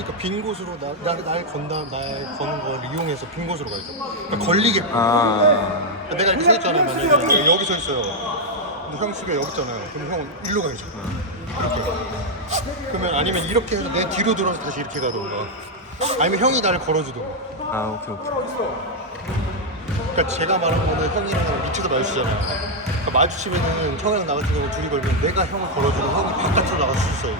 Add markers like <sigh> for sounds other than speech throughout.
그러니까 빈 곳으로 날, 날, 날 건다 날 거는 걸 이용해서 빈 곳으로 가야죠. 그러니까 걸리게. 아. 내가 이렇게 서 있잖아요. 만약에 여기 서 있어요. 근데 형 수비가 여기 있잖아요. 그럼 형은 일로 가야죠. 이렇게. 그러면 아니면 이렇게 해서 내 뒤로 돌아서 다시 이렇게 가던가. 아니면 형이 나를 걸어주던가. 아 오케이 오케이. 그러니까 제가 말한 거는 형이랑 밑에서 마주치잖아요. 그러니까 마주치면은 형이랑 나 같은 경우 둘이 걸면 내가 형을 걸어주고 형이 바깥으로 나갈 수 있어요.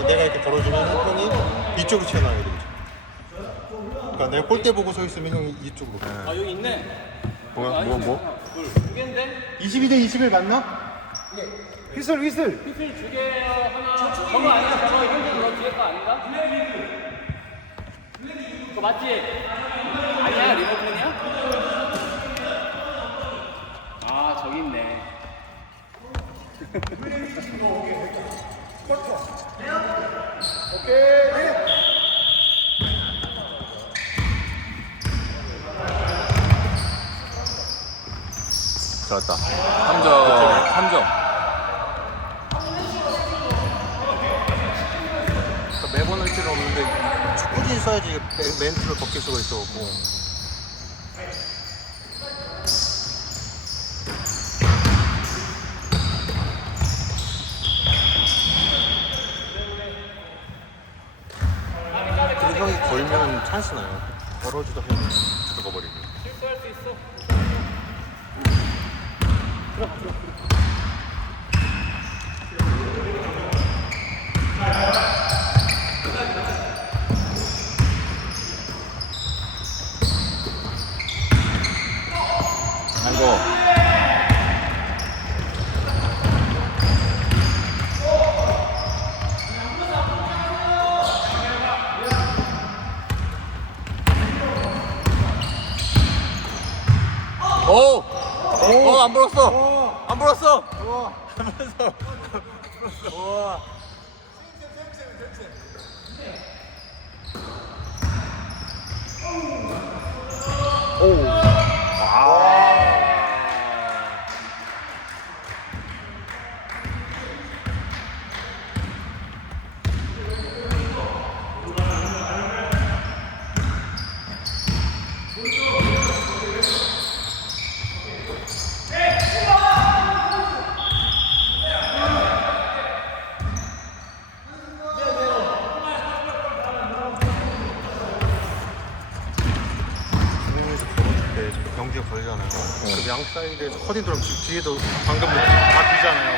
그러니까 내가 이렇게 걸어주면 형이 이쪽으로 튀어나와야 되죠. 그러니까 내가 골대 보고 서 있으면 형이 이쪽으로. 아 여기 있네. 뭐야 뭐 뭐? 둘두 개인데? 22대 21 맞나? 휘슬 휘슬. 피필 두개 하나. 저거 아니야? 저거 형님 너 뒤에 거 아닌가? 그거 맞지? 아니야 리모컨이야? 아 저기 있네. 좋았다. 3점 3점. 그러니까 매번 할 필요 없는데 꾸준히 써야지 멘- 멘트를 벗길 수가 있어갖고. 그리고 형이 걸면 찬스 나요. 걸어주다 형이 들어가 버리고. 실수할 수 있어. 오! 오, 안 불었어! 안 불었어! 안 불었어! 우와. 오. 아. 중앙에서 지금 경기가 걸리잖아요. 그럼 양 사이드에서 커딩 들어오면 지금 뒤에도 방금 다 비잖아요.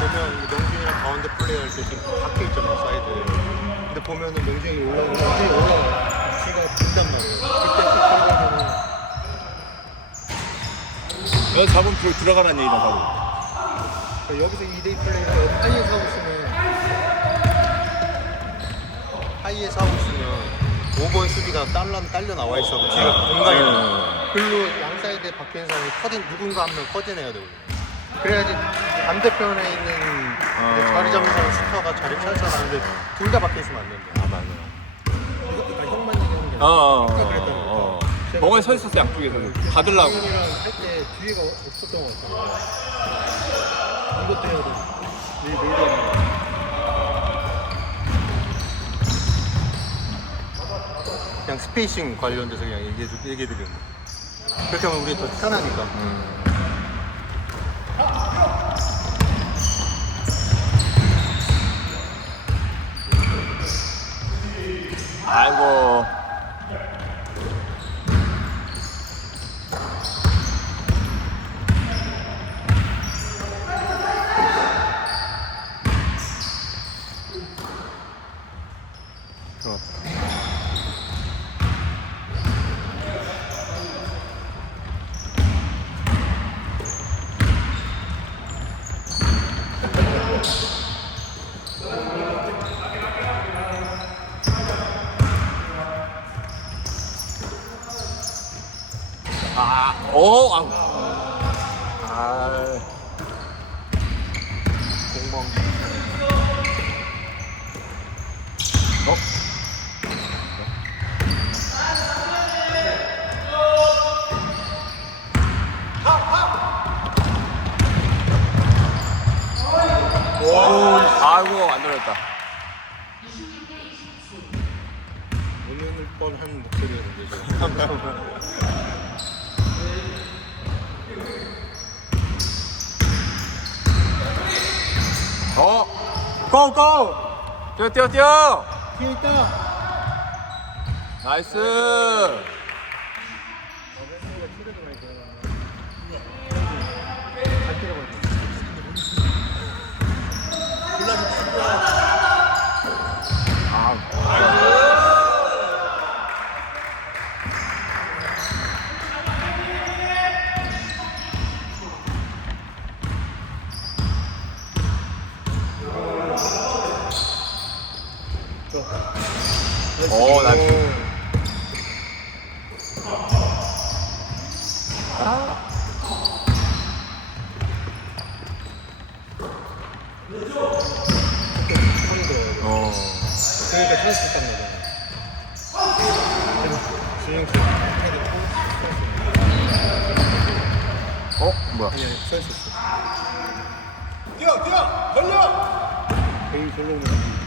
보면 명준이랑 가운데 플레이할 때 지금 밖에 있잖아요, 사이드에. 근데 보면은 명준이 올라오면 명준이 올라와요. 뒤가 빈단 말이에요. 그때 딱 걸리면은 너 잡으면 들- 들어가라는 얘기다, 잡으면. 그러니까 여기서 2대2 플레이를 여기 하이에서 하고 있으면 하이에서 하고 있으면 오버의 수비가 딸려, 딸려 나와 있어도 뒤가 공간이 나 글로 양 사이드에 박혀 있는 사람이 커딘 누군가 한 명 커딘해야 되고 그래야지 반대편에 있는 이제 자리 잡는 사람 슈터가 자리 펼쳐나는데 둘 다 박혀 있으면 안 된다 아, 맞아. 이것도 다 형만 얘기하는 게 어, 어, 아니라 어, 그랬다니까 어. 멍에 서 있었어, 양쪽에서. 받으려고. 형이랑 할 때 뒤에가 없었던 것 같아 이것도 해야 돼 내일 해야 돼 그냥 스페이싱 관련돼서 그냥 얘기해, 얘기해 드리는 거. 그렇게 하면 우리 더 편하니까. 음. 아이고. 들어갔다. 아, 오, 아우. 아, 공멍. 어? 오, 아이고, 안 들어갔다. 오늘 뻔한 목소리였는데 지 <laughs> 금. 어! 고! 고! 뛰어 뛰어 뛰어! 뒤에 있다. 나이스! 오, 나이스. 어. 그러니까 트랜스 딱 나잖아. 준영 씨. 어? 뭐야? 아니 아니 서 있었어. 뛰어 뛰어 걸려. 절로 오는.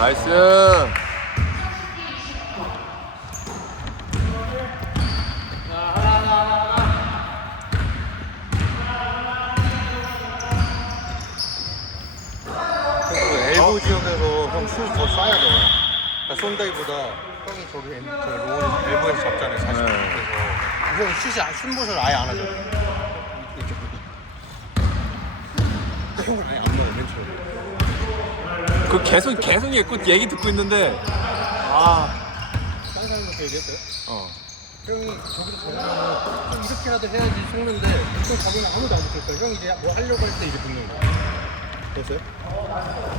나이스! 그리고 엘보 지역에서 형슛더 쏴야 돼. 그러니까 쏜다기보다 형이 저기 엔- 저 로운 엘보에서 잡잖아요. 40 네. 그래서 형 슛이 안- 슛모션 아예 안 하잖아. 이쪽. 형은 아예 안 넣어 맨 처음에. 그 계속 계속 얘기, 얘기 듣고 있는데 아 다른 사람한테 얘기했어요? 어. 형이 저기서 좀 이렇게라도 해야지 속는데 보통 가면 아무도 안 거야. 형 이제 뭐 하려고 할 때 이제 붙는 거야. 됐어요?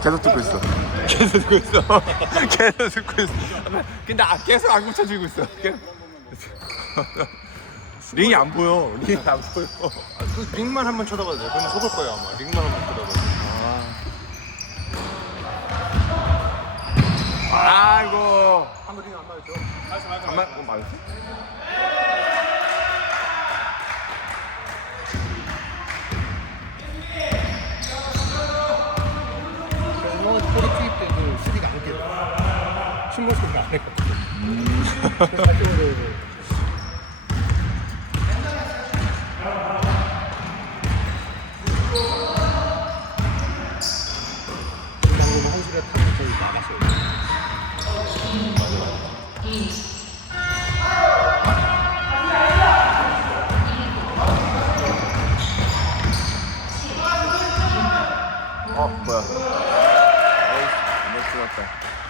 계속 듣고 있어. 계속 듣고 있어. <laughs> 계속 듣고 있어. 근데 아, 계속 안 고쳐지고 있어. 계속. <laughs> 링이 안 보여. 링이 안 보여. 그 링만 한번 쳐다봐도 돼. 그러면 속을 거야 아마. 링만 한번 쳐다봐. 아이고. 한번 링안 맞았죠? 어, 맞았어? 꼬리 투입 때도 수비가 안안 했거든. 그래서 다시 오래 방금 한 시간 타고 저기 나갔어요. 어 뭐야? 에이, 못 찍었다.